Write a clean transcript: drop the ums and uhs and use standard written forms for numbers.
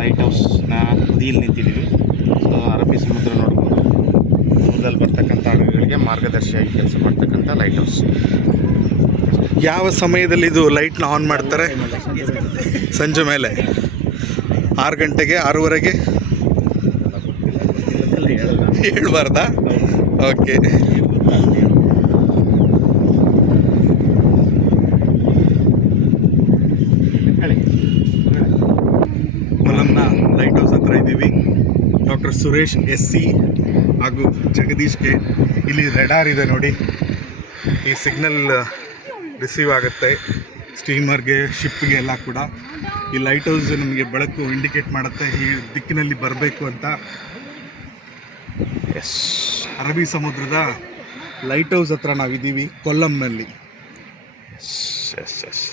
Light ಹೌಸ್ನ ತುದಿಯಲ್ಲಿ ನಿಂತಿದ್ದೀವಿ. So ಅರಬ್ಬಿ ಸಮುದ್ರ ನೋಡ್ಬೋದು. ಸಮುದ್ರದಲ್ಲಿ ಬರ್ತಕ್ಕಂಥ ಹಡಗುಗಳಿಗೆ ಮಾರ್ಗದರ್ಶಿಯಾಗಿ ಕೆಲಸ ಮಾಡ್ತಕ್ಕಂಥ ಲೈಟ್ ಹೌಸ್. ಯಾವ ಸಮಯದಲ್ಲಿ ಇದು ಲೈಟ್ನ ಆನ್ ಮಾಡ್ತಾರೆ? ಸಂಜೆ ಮೇಲೆ 6 ಗಂಟೆಗೆ, 6:30ಗೆ ಹೇಳ್ಬಾರ್ದಾ? ಓಕೆ. ಕೊಲ್ಲಂನ ಲೈಟ್ ಹೌಸ್ ಹತ್ರ ಇದ್ದೀವಿ. ಡಾಕ್ಟರ್ ಸುರೇಶ್ SC ಹಾಗೂ ಜಗದೀಶ್ ಕೆ. ಇಲ್ಲಿ ರೆಡಾರ್ ಇದೆ ನೋಡಿ. ಈ ಸಿಗ್ನಲ್ ರಿಸೀವ್ ಆಗುತ್ತೆ ಸ್ಟೀಮರ್ಗೆ, ಶಿಪ್ಗೆ ಎಲ್ಲ ಕೂಡ. ಈ ಲೈಟ್ ಹೌಸ್ ನಮಗೆ ಬೆಳಕು ಇಂಡಿಕೇಟ್ ಮಾಡುತ್ತೆ ಈ ದಿಕ್ಕಿನಲ್ಲಿ ಬರಬೇಕು ಅಂತ. ಎಸ್, ಅರಬ್ಬಿ ಸಮುದ್ರದ ಲೈಟ್ ಹೌಸ್ ಹತ್ರ ನಾವಿದ್ದೀವಿ, ಕೊಲ್ಲಂನಲ್ಲಿ. S S S